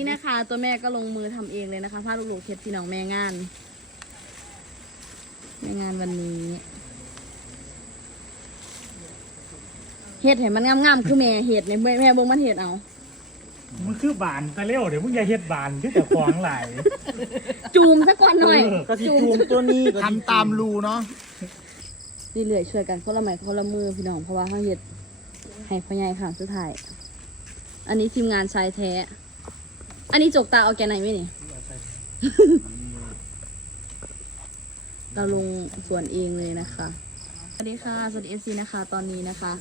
นี่นะคะ ตัวแม่ก็ลงมือทำเองเลยนะคะผ้าลูกๆเฮ็ดพี่น้องแม่งาน แม่งานวันนี้เฮ็ดให้มันงามๆคือแม่เฮ็ดเนี่ยแม่แม่เบิ่งมันเฮ็ดเอามึงคือบานตะเร็วเดี๋ยวมึงอย่าเฮ็ดบานที่แต่ของหลายจูมซะก่อนหน่อยเออก็ที่จูมตัวนี้ทำตามรูเนาะเรื่อยๆช่วยกันคนละไม้คนละมือพี่น้องเพราะว่าเขาเฮ็ดให้พ่อใหญ่ค่ะสุดท้าย อันนี้ทีมงานชายแท้ อันนี้จกตาเอาแกไหนไหมนี่เราลงสวนเองเลยนะคะ สวัสดีค่ะ สวัสดีเอซีนะคะ ตอนนี้นะคะ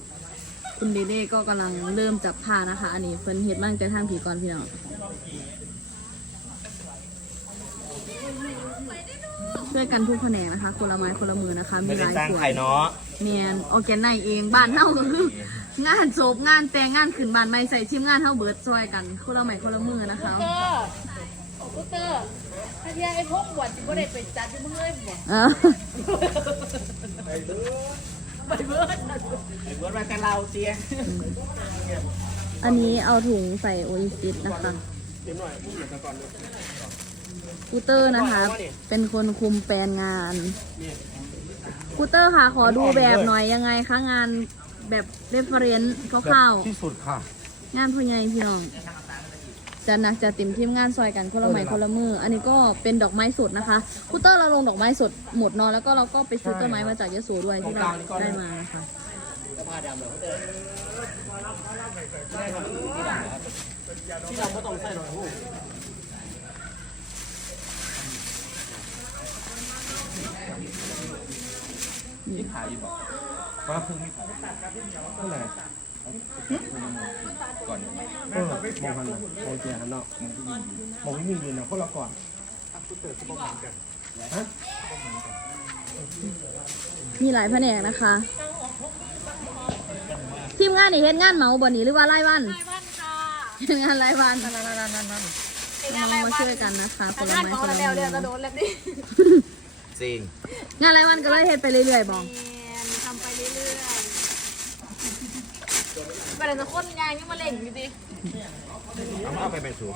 คุณเดเด้ก็กำลังเริ่มจับผ้านะคะ อันนี้เพิ่นเฮ็ดมั่งแต่ทางผีก่อนพี่น้อง ช่วยกันทุกแผนกนะคะคนละไม้คนละมือนะคะ มีไม่หได้ลายสร้างส่วนไข่เนาะเมียนออร์แกไนเองบ้านเฮาก็คืองานโศพงานแต่งงานขึ้นบ้านไม่ใส่ทีมงานเฮาเบิดซอยกันคนละไม้คนละมือนะคะ เตอร์กูเตอร์ถ้าที่ไอ้พวกบวชที่บ่ได้ไปจัดที่มึงเลยบ่อ่าไปเบิดไอ้เบิร์ดมาแต่เราเจียอันนี้เอาถุงใส่โออิซิสนะคะ กูเตอร์นะคะ เป็นคนคุมแปลนงาน กูเตอร์ค่ะ ขอดูแบบหน่อยยังไงคะงานแบบเรฟเฟรนซ์คร่าวที่สุดค่ะ ๆงานผู้ใหญ่พี่น้องจะหนักจะเต็มทีมงานซอยกันคนละไม้คนละมือ อันนี้ก็เป็นดอกไม้สดนะคะคูเตอร์เราลงดอกไม้สดหมดเนอะแล้วก็เราก็ไปซื้อต้นไม้มาจากยโสด้วยที่เราได้มานะคะที่เราก็ต้องใส่หน่อยหูนี่ขา ยอยู่บอกว่าเพิ่งไม่ขายเท่าไหร่ก่อนเออมองหันนะมองเจียหันเนาะมองที่มีมองที่มีอยู่นะพวกเราก่อนมีหลายแผนกนะคะ ทีมงานนี่เฮ็ดงานเหมาบ่นี้หรือว่าไล่วันไอ้บ้านค่ะเฮ็ดงานไล่วันเป็นน้อะไรองๆมาบ้าช่นวยกันนะคะคนงาละนไม้ของคนละเรามืเดี๋ยวอก็โดนแล้วดิจริงงานไล่วันก็เลยเฮ็ดไปเรื่อยๆบอก ทำไปเรื่อยๆ ไปแต่ละคนงานยังมาเล่นอยู่ดิเอามาเอาไปเป็นสูง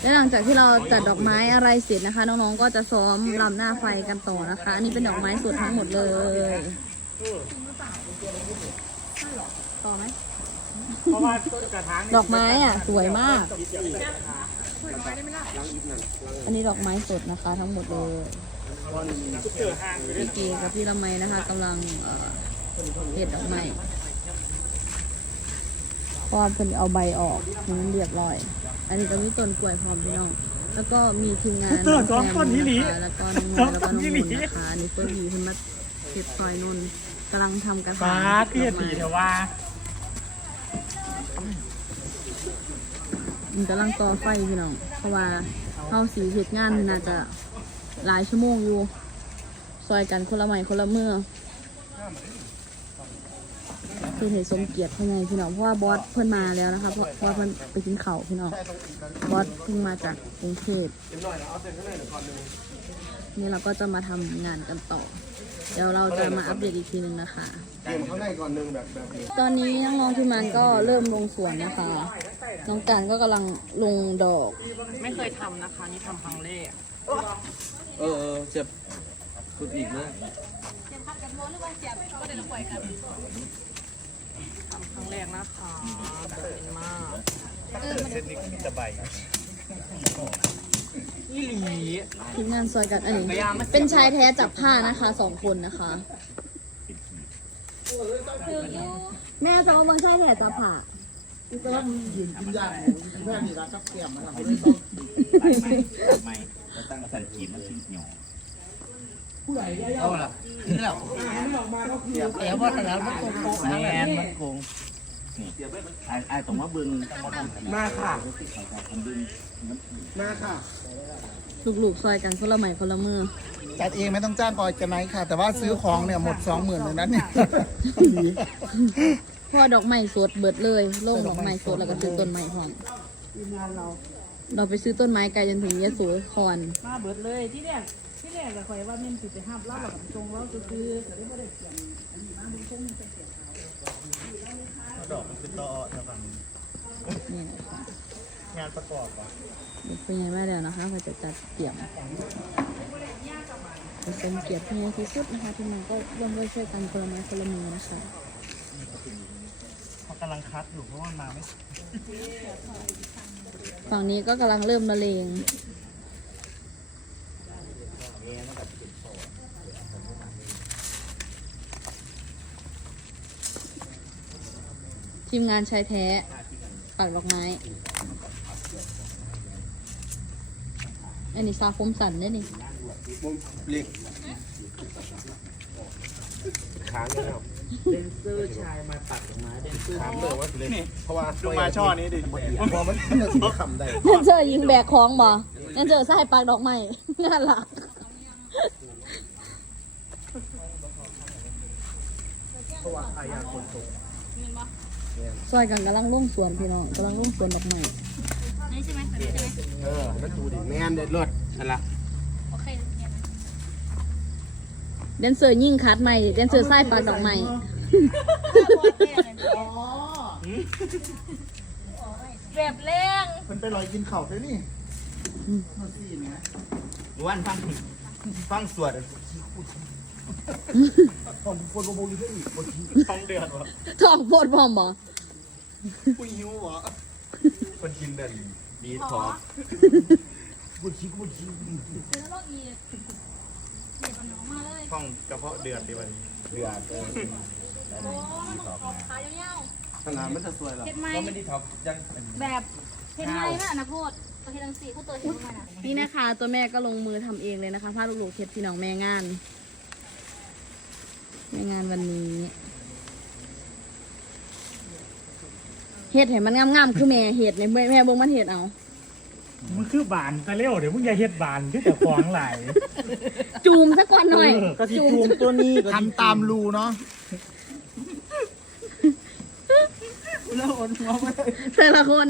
และหลังจากที่เราจัดดอกไม้อะไรเสร็จนะคะ น้องๆ ก็จะซ้อมรำหน้าไฟกันต่อนะคะ อันนี้เป็นดอกไม้สดทั้งหมดเลย ต่อไหมเพราะว่าต้นกระถางดอกไม้อะสวยมาก อันนี้ดอกไม้สดนะคะทั้งหมดเลยเจอห้างอยู่พี่เกีกับพี่ละไมนะคะกำลังเอ่อเห็ดดอกไม้ เพราะว่อเพิ่นเอาใบออกให้มันเรียบร้อย อันนี้ก็มีต้นกล้วยพร้อมพี่น้อง แล้วก็มีทีมงานเจอสองต้นนี้หลีนะคะแล้วก็น้องมวยแล้วก็น้องมุนนะคะอันนี่เพื่อพีเพิ่นมาเห็ดซอยนุ่นกำลังทำกระถาฟ้างเครียดดีแต่ว่ามันกำลังต่อไฟพี่น้อง เพราะว่าเข้าสีเหตุงานน่าจะหลายชั่วโมงอยู่ ซอยกันคนละไม้คนละมือ คือเหตุสมเกียรติเพื่อนไงพี่น้องเพราะว่าบอสเพื่อนมาแล้วนะคะเพราะเพราะว่าเพื่อนไปกินข้าวพี่น้องบอสเพิ่งมาจากกรุงเทพนี่เราก็จะมาทำงานกันต่อ เดี๋ยวเราจะมาอัปเดตอีกทีหนึ่งนะคะ เตรียมข้างในก่อนหนึ่งแบบแบบนี้ตอนนี้น้องๆที่มันก็เริ่มลงสวนนะคะ น้องการก็กำลังลงดอก ไม่เคยทำนะคะ นี่ทำครั้งแรกเออเออเจ็บสุดอีกนะทำกันโมหรือว่าเนะคะตื่นมากเส้นนี้มีตะไบอีหลีทีมงานซอยกันอันนี้เป็นชายแท้จากผ้านะคะสองคนนะคะแม่จะเอาเมืองชายแท้จากผ้าไม่แล้วตั้งสันกีมันซึ่งหยอเอาล่ะนี่แหละเดี๋ยวว่าแล้วมันโกงแมนมันโกงนี่ ไอ้ไอ้ตรงว่าบึงมาค่ะทำบึงมันมาค่ะ ลูกๆซอยกันคนละไม้คนละมือ จัดเองไม่ต้องจ้างออยกันไหนค่ะ แต่ว่าซื้อของเนี่ยหมดสองหมื่นเลยนั้นเนี่ยเพราะว่าดอกไม้สดเบิดเลยโล่งดอกไม้สดแล้วก็ซื้อต้นไม้พร้อมเราไปซื้อต้นไม้ไกลจนถึงยะโสธรมาเบิดเลยที่แรกที่แรกก็คอยว่าแม่นสิไปห้ามเล่าแบบจงเล่าคือๆแต่ได้บ่ได้เสียง ดอกมันคือตอเท่ากันนี่นะคะงานประกอบว่ะเด็กเป็นไงมาแล้วนะคะเขาจะจัดเตรียมเป็นเกียรติที่ใหญ่ที่สุดนะคะที่มาก็ร่วมด้วยช่วยกันคนละไม้คนละมือนะคะเขากำลังคัดอยู่เพราะว่ามันมาไม่ฝั่งนี้ก็กำลังเริ่มละเลง ทีมงานชายแท้ปักดอกไม้ อันนี้ซาคมสันได้นี่ค้างแล้วเดนเซอร์ชายมาตัดออกมาเดนเซอร์ค้างเลยว่าเลยเพราะว่าดูมาช่อนี้ดิพอมันมันสิคำได้นั่นเจอยิงแบกของบ่นั่นเจอใส่ปากดอกไม้น่ารักเพราะว่าอายาคนตก ซอยกันกำลังลุ่งสวนพี่น้องกำลังลุ่งสวนดอกไม้เออนั่นดูดิแม่นเด็ดเลิศนั่นละแดนเซอร์ยิ่งคัดใหม่แดนเซอร์ใส่ปากดอกไม้แบบเร่งมันไปลอยกินเข่าด้วยนี่วันฟังฟังสวด ผมคนโบโบอยู่ด้วยอีกคนท้องเดือดวะท้องโพดพร้อมบ่กูหิววะคนกินเด่นดีทอกูชิกูชิฟังกระเพาะเดือดดีวันเดือดเออขายาวขนาดมันจะสวยหรอๆเห็ดไหมก็ไม่ได้ท็อปยังแบบเห็ดไหมน่ะนะโพดตัวเห็ดทั้งสี่คู่ตัวเห็ดไหมน่ะนี่นะคะ ตัวแม่ก็ลงมือทำเองเลยนะคะผ้าลูกๆเฮ็ดพี่น้องแม่งาน แม่งานวันนี้เฮ็ดให้มันงามๆคือแม่เฮ็ดในแม่แม่เบิ่งมันเฮ็ดเอา มันคือบานตะเลี้ยวเดี๋ยวมึงอย่าเฮ็ดบานที่แต่ของหลายจูมสักก่อนหน่อย ก็ที่จูมตัวนี้ทำตามรูเนาะแล้วอดหัวไม่ได้แต่ละคน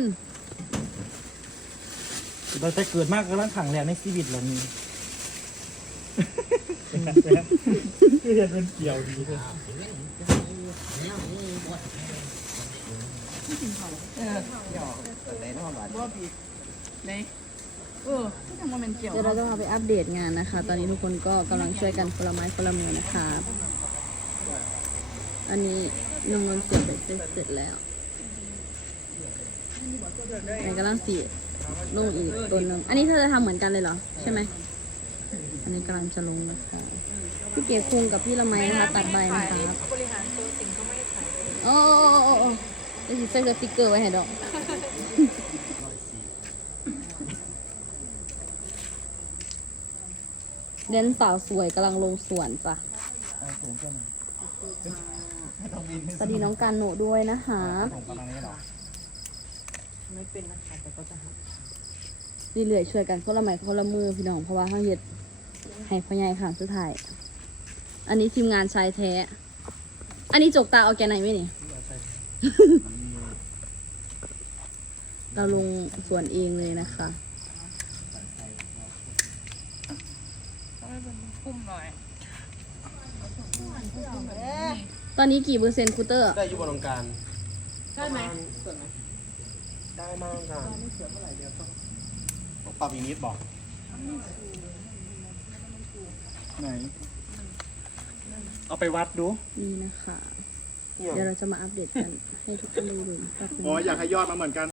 เราจะเกิดมากก็ร่างขังแรงในชีวิตเรานี้ คือเห็นเป็นเกี่ยวดีเลยเดี๋ยวเราจะพาไปอัปเดตงานนะคะ ตอนนี้ทุกคนก็กำลังช่วยกันคนละไม้คนละมือนะคะ อันนี้นงนนเสร็จไปเสร็จแล้วอันนี้กำลังสีลงอีกตัวหนึ่งอันนี้เธอจะทำเหมือนกันเลยเหรอ ใช่ไหม อันนี้กำลังจะลงนะคะพี่เก๋คุงกับพี่ละไมนะคะตัดใบนะคะบริหารตัวสิงก็ไม่ได้ขายโอ้โอ้โอ้โอ้โอ้เดี๋ยวสิใส่สติ๊กเกอร์ไว้ให้ดอกเดนสาวสวยกำลังลงสวนจ้ะสวัสดีน้องกันโนด้วยนะคะไม่เป็นนะคะแต่ก็จะหาเรื่อยๆช่วยกันคนละไม้คนละมือพี่น้องเพราะว่าเขาเฮ็ด ให้พ่อใหญ่ค่ะสุดท้าย อันนี้ทีมงานชายแท้ อันนี้จกตาเอาแกไหนไหมนี่ เราลงสวนเองเลยนะคะ คุ้มหน่อยตอนนี้กี่เปอร์เซ็นต์คูเตอร์ ได้ยุบลงการได้ไหมได้มากการปรับอีกนิดบอก ไหน เอาไปวัดดู นี่นะคะ เดี๋ยวเราจะมาอัปเดตกันให้ทุกคนได้ดูแป๊บนึง อ๋อ อยากให้ยอดมาเหมือนกัน